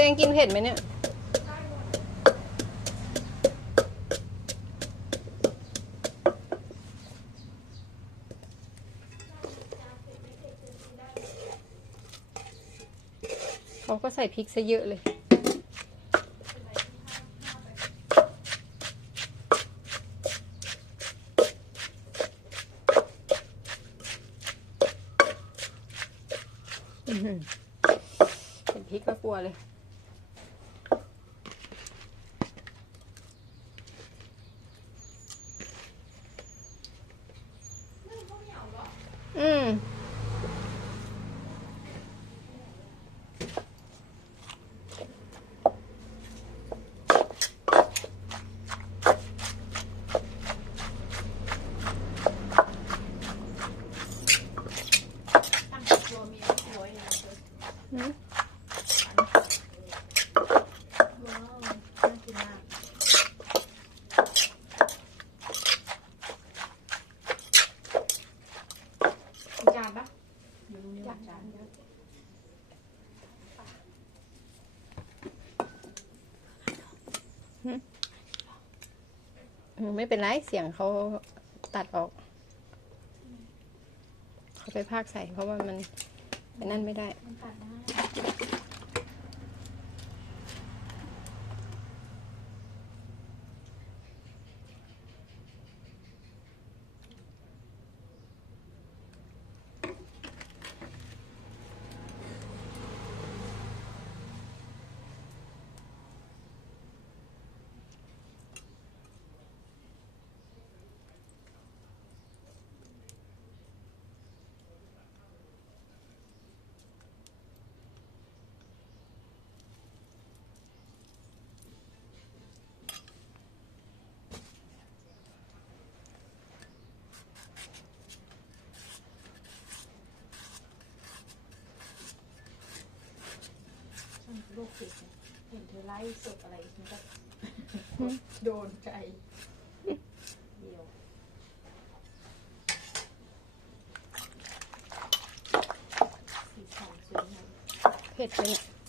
ตัวเองกินเผ็ดไหมเนี่ย เขาก็ใส่พริกซะเยอะเลยเห็นพริกก็กลัวเลย อืม ตั้งตัวมีร้อยเลย อืม ว้าวน่ากินมากมีจานปะอยู่ต รงนี้จานจานเยอะอืมไม่เป็นไรเสียงเขาตัดออก เขาไปพากใส่เพราะว่ามันมันนั่นไม่ได้มันตัดได้ ลกติดเนี่ยเห็นเธอไล่สดอะไรฉันก็โดนใจ เดียวสีสันสวยงามเผ็ดเลยเนี่ย